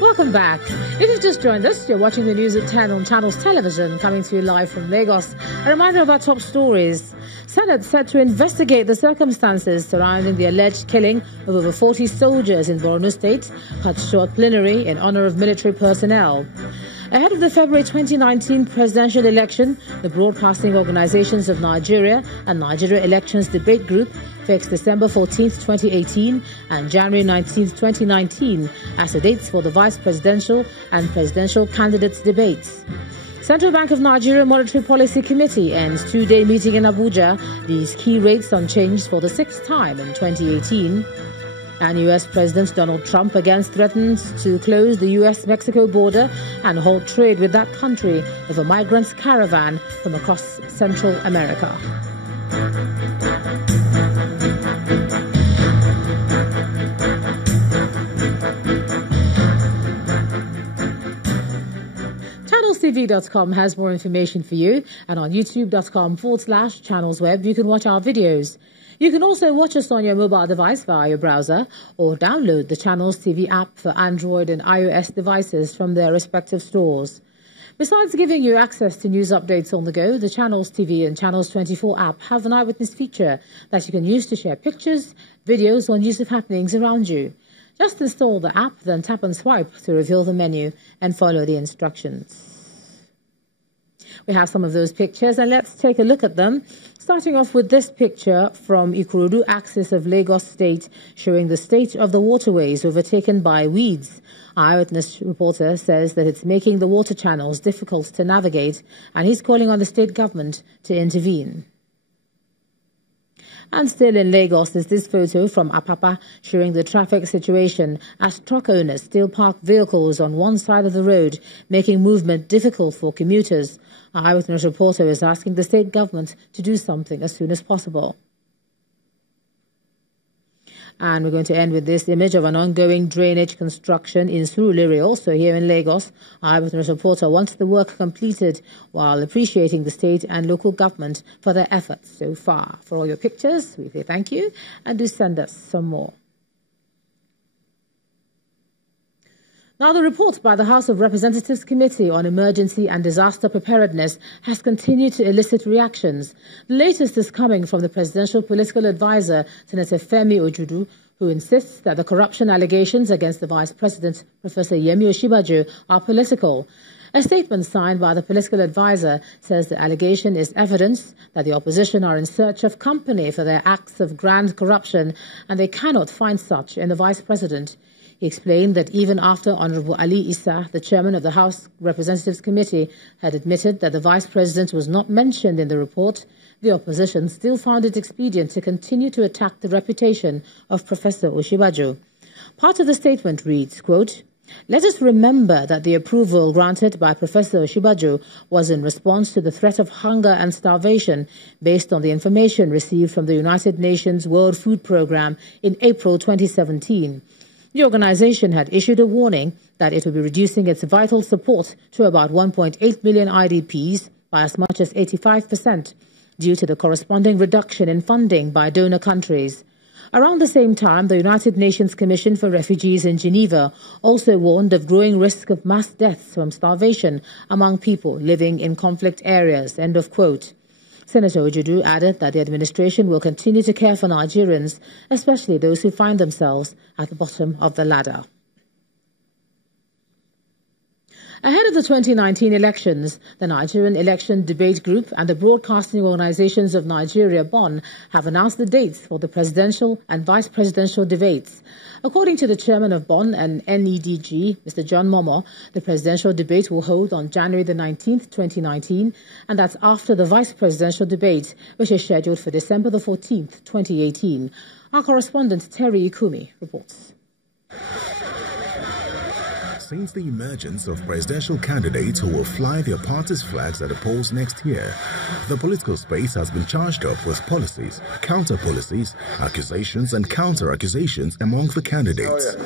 Welcome back. If you've just joined us, you're watching the news at 10 on Channels Television, coming to you live from Lagos. A reminder of our top stories. Senate set to investigate the circumstances surrounding the alleged killing of over 40 soldiers in Borno State, cut short plenary in honor of military personnel. Ahead of the February 2019 presidential election, the Broadcasting Organizations of Nigeria and Nigeria Elections Debate Group fixed December 14, 2018 and January 19, 2019 as the dates for the vice presidential and presidential candidates debates. Central Bank of Nigeria Monetary Policy Committee ends two-day meeting in Abuja, leaves key rates unchanged for the sixth time in 2018. And U.S. President Donald Trump again threatens to close the U.S.-Mexico border and halt trade with that country of a migrants' caravan from across Central America. ChannelsTV.com has more information for you, and on youtube.com/channelsweb you can watch our videos. You can also watch us on your mobile device via your browser or download the Channels TV app for Android and iOS devices from their respective stores. Besides giving you access to news updates on the go, the Channels TV and Channels 24 app have an eyewitness feature that you can use to share pictures, videos or news of happenings around you. Just install the app, then tap and swipe to reveal the menu and follow the instructions. We have some of those pictures, and let's take a look at them. Starting off with this picture from Ikorodu axis of Lagos State, showing the state of the waterways overtaken by weeds. Our eyewitness reporter says that it's making the water channels difficult to navigate, and he's calling on the state government to intervene. And still in Lagos is this photo from Apapa showing the traffic situation as truck owners still park vehicles on one side of the road, making movement difficult for commuters. Our eyewitness reporter is asking the state government to do something as soon as possible. And we're going to end with this image of an ongoing drainage construction in Surulere, also here in Lagos. Our eyewitness reporter wants the work completed while appreciating the state and local government for their efforts so far. For all your pictures, we say thank you, and do send us some more. Now, the report by the House of Representatives Committee on Emergency and Disaster Preparedness has continued to elicit reactions. The latest is coming from the Presidential Political Advisor, Senator Femi Ojudu, who insists that the corruption allegations against the Vice President, Professor Yemi Osinbajo, are political. A statement signed by the political advisor says the allegation is evidence that the opposition are in search of company for their acts of grand corruption, and they cannot find such in the Vice President. He explained that even after Honorable Ali Issa, the chairman of the House Representatives Committee, had admitted that the Vice President was not mentioned in the report, the opposition still found it expedient to continue to attack the reputation of Professor Osinbajo. Part of the statement reads, quote, "Let us remember that the approval granted by Professor Osinbajo was in response to the threat of hunger and starvation based on the information received from the United Nations World Food Programme in April 2017. The organization had issued a warning that it would be reducing its vital support to about 1.8 million IDPs by as much as 85% due to the corresponding reduction in funding by donor countries. Around the same time, the United Nations Commission for Refugees in Geneva also warned of growing risk of mass deaths from starvation among people living in conflict areas." End of quote. Senator Ojudu added that the administration will continue to care for Nigerians, especially those who find themselves at the bottom of the ladder. Ahead of the 2019 elections, the Nigerian Election Debate Group and the Broadcasting Organizations of Nigeria, BON, have announced the dates for the presidential and vice presidential debates. According to the chairman of BON and NEDG, Mr. John Momo, the presidential debate will hold on January the 19th, 2019, and that's after the vice presidential debate, which is scheduled for December the 14th, 2018. Our correspondent Terry Ikumi reports. Since the emergence of presidential candidates who will fly their party's flags at the polls next year, the political space has been charged up with policies, counter-policies, accusations and counter-accusations among the candidates.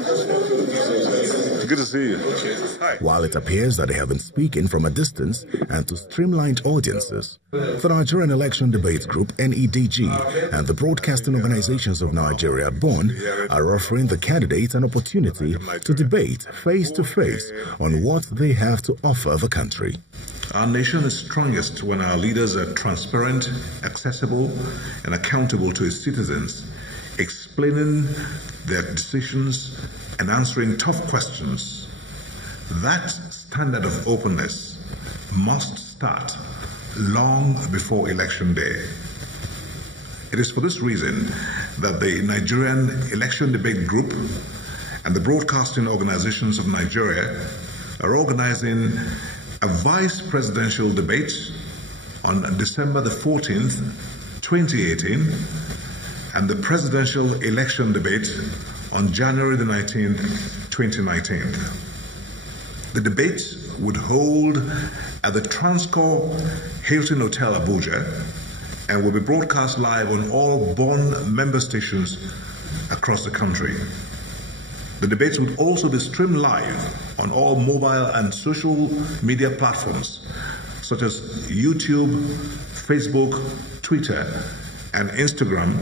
good to see you. Hi. While it appears that they have been speaking from a distance and to streamlined audiences, the Nigerian Election Debates Group, NEDG, and the Broadcasting Organizations of Nigeria, BON, are offering the candidates an opportunity to debate face-to-face on what they have to offer the country. Our nation is strongest when our leaders are transparent, accessible, and accountable to its citizens, explaining their decisions and answering tough questions. That standard of openness must start long before Election Day. It is for this reason that the Nigerian Election Debate Group and the Broadcasting Organizations of Nigeria are organizing a vice presidential debate on December the 14th, 2018, and the presidential election debate on January the 19th, 2019. The debate would hold at the Transcorp Hilton Hotel Abuja and will be broadcast live on all BON member stations across the country. The debates would also be streamed live on all mobile and social media platforms such as YouTube, Facebook, Twitter, and Instagram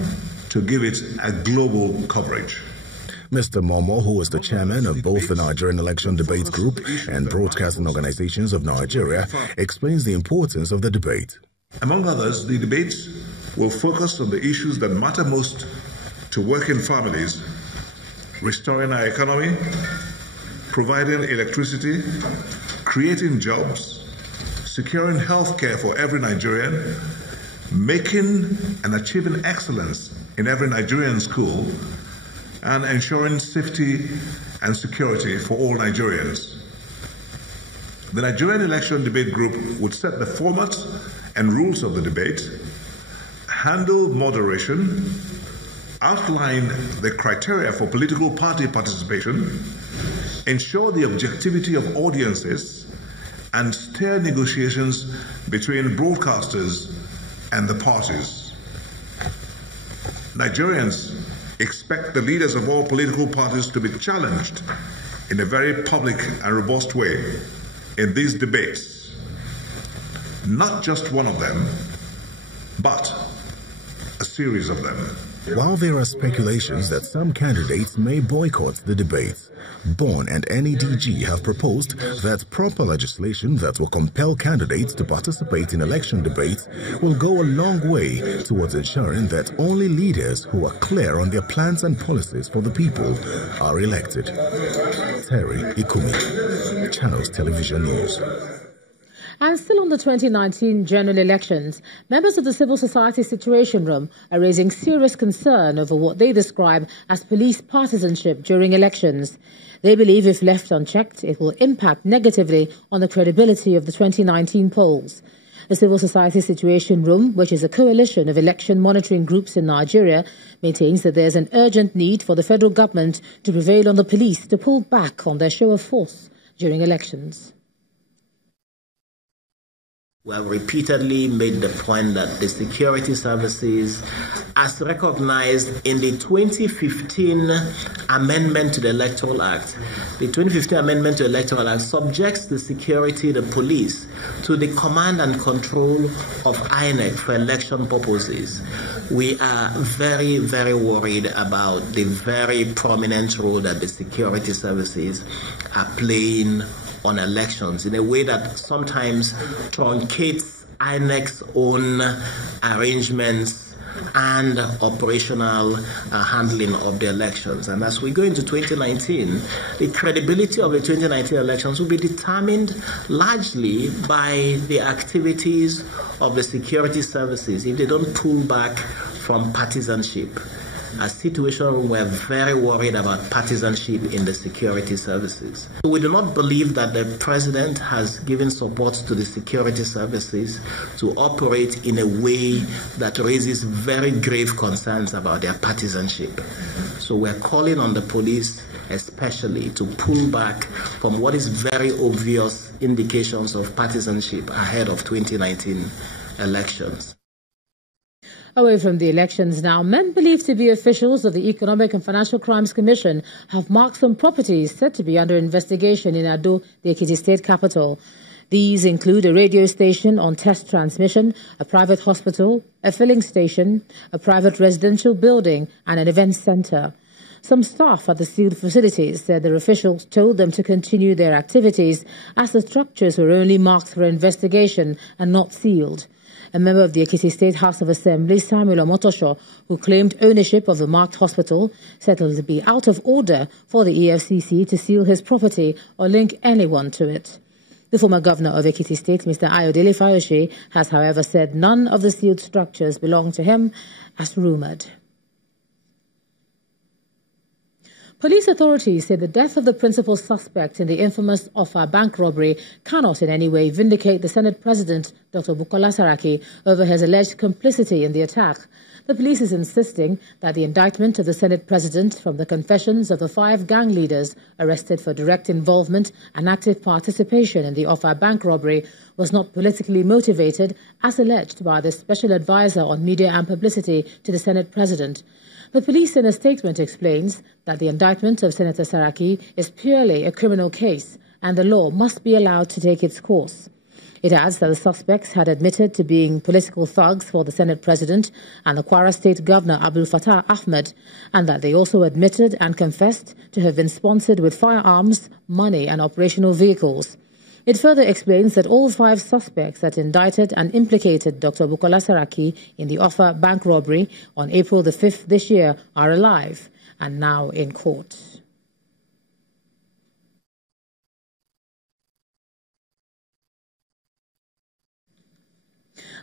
to give it a global coverage. Mr. Momo, who is the chairman of both the Nigerian Election Debates Group and Broadcasting Organizations of Nigeria, explains the importance of the debate. Among others, the debates will focus on the issues that matter most to working families: restoring our economy, providing electricity, creating jobs, securing health care for every Nigerian, making and achieving excellence in every Nigerian school, and ensuring safety and security for all Nigerians. The Nigerian Election Debate Group would set the format and rules of the debate, handle moderation, outline the criteria for political party participation, ensure the objectivity of audiences, and steer negotiations between broadcasters and the parties. Nigerians expect the leaders of all political parties to be challenged in a very public and robust way in these debates. Not just one of them, but a series of them. While there are speculations that some candidates may boycott the debates, BON and NEDG have proposed that proper legislation that will compel candidates to participate in election debates will go a long way towards ensuring that only leaders who are clear on their plans and policies for the people are elected. Terry Ikumi, Channels Television News. And still on the 2019 general elections, members of the Civil Society Situation Room are raising serious concern over what they describe as police partisanship during elections. They believe if left unchecked, it will impact negatively on the credibility of the 2019 polls. The Civil Society Situation Room, which is a coalition of election monitoring groups in Nigeria, maintains that there's an urgent need for the federal government to prevail on the police to pull back on their show of force during elections. We have repeatedly made the point that the security services, as recognized in the 2015 amendment to the Electoral Act, the 2015 amendment to the Electoral Act subjects the security, the police, to the command and control of INEC for election purposes. We are very, very worried about the very prominent role that the security services are playing on elections in a way that sometimes truncates INEC's own arrangements and operational handling of the elections. And as we go into 2019, the credibility of the 2019 elections will be determined largely by the activities of the security services if they don't pull back from partisanship. A situation we're very worried about partisanship in the security services. We do not believe that the president has given support to the security services to operate in a way that raises very grave concerns about their partisanship. So we're calling on the police especially to pull back from what is very obvious indications of partisanship ahead of 2019 elections. Away from the elections now, men believed to be officials of the Economic and Financial Crimes Commission have marked some properties said to be under investigation in Ado, the Ekiti state capital. These include a radio station on test transmission, a private hospital, a filling station, a private residential building, and an event center. Some staff at the sealed facilities said their officials told them to continue their activities as the structures were only marked for investigation and not sealed. A member of the Ekiti State House of Assembly, Samuel Omotosho, who claimed ownership of the marked hospital, said it will be out of order for the EFCC to seal his property or link anyone to it. The former governor of Ekiti State, Mr. Ayodele Fayose, has however said none of the sealed structures belong to him, as rumoured. Police authorities say the death of the principal suspect in the infamous Offa bank robbery cannot in any way vindicate the Senate President, Dr. Bukola Saraki, over his alleged complicity in the attack. The police is insisting that the indictment of the Senate President from the confessions of the 5 gang leaders arrested for direct involvement and active participation in the Offa bank robbery was not politically motivated, as alleged by the Special Advisor on Media and Publicity to the Senate President. The police in a statement explains that the indictment of Senator Saraki is purely a criminal case and the law must be allowed to take its course. It adds that the suspects had admitted to being political thugs for the Senate President and the Kwara State Governor Abdul Fattah Ahmed, and that they also admitted and confessed to have been sponsored with firearms, money and operational vehicles. It further explains that all 5 suspects that indicted and implicated Dr. Bukola Saraki in the Offa bank robbery on April the 5th this year are alive and now in court.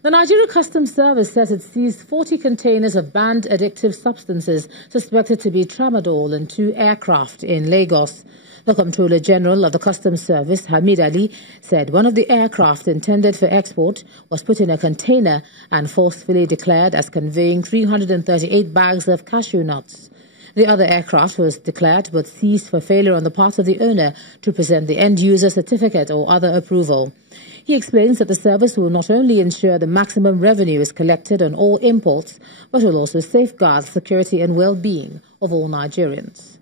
The Nigeria Customs Service says it seized 40 containers of banned addictive substances suspected to be tramadol in 2 aircraft in Lagos. The Comptroller General of the Customs Service, Hamid Ali, said one of the aircraft intended for export was put in a container and forcefully declared as conveying 338 bags of cashew nuts. The other aircraft was declared but seized for failure on the part of the owner to present the end-user certificate or other approval. He explains that the service will not only ensure the maximum revenue is collected on all imports, but will also safeguard the security and well-being of all Nigerians.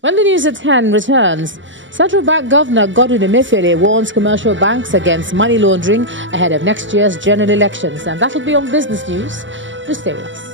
When the news at 10 returns, Central Bank Governor Godwin Emefiele warns commercial banks against money laundering ahead of next year's general elections. And that will be on Business News. Please stay with us.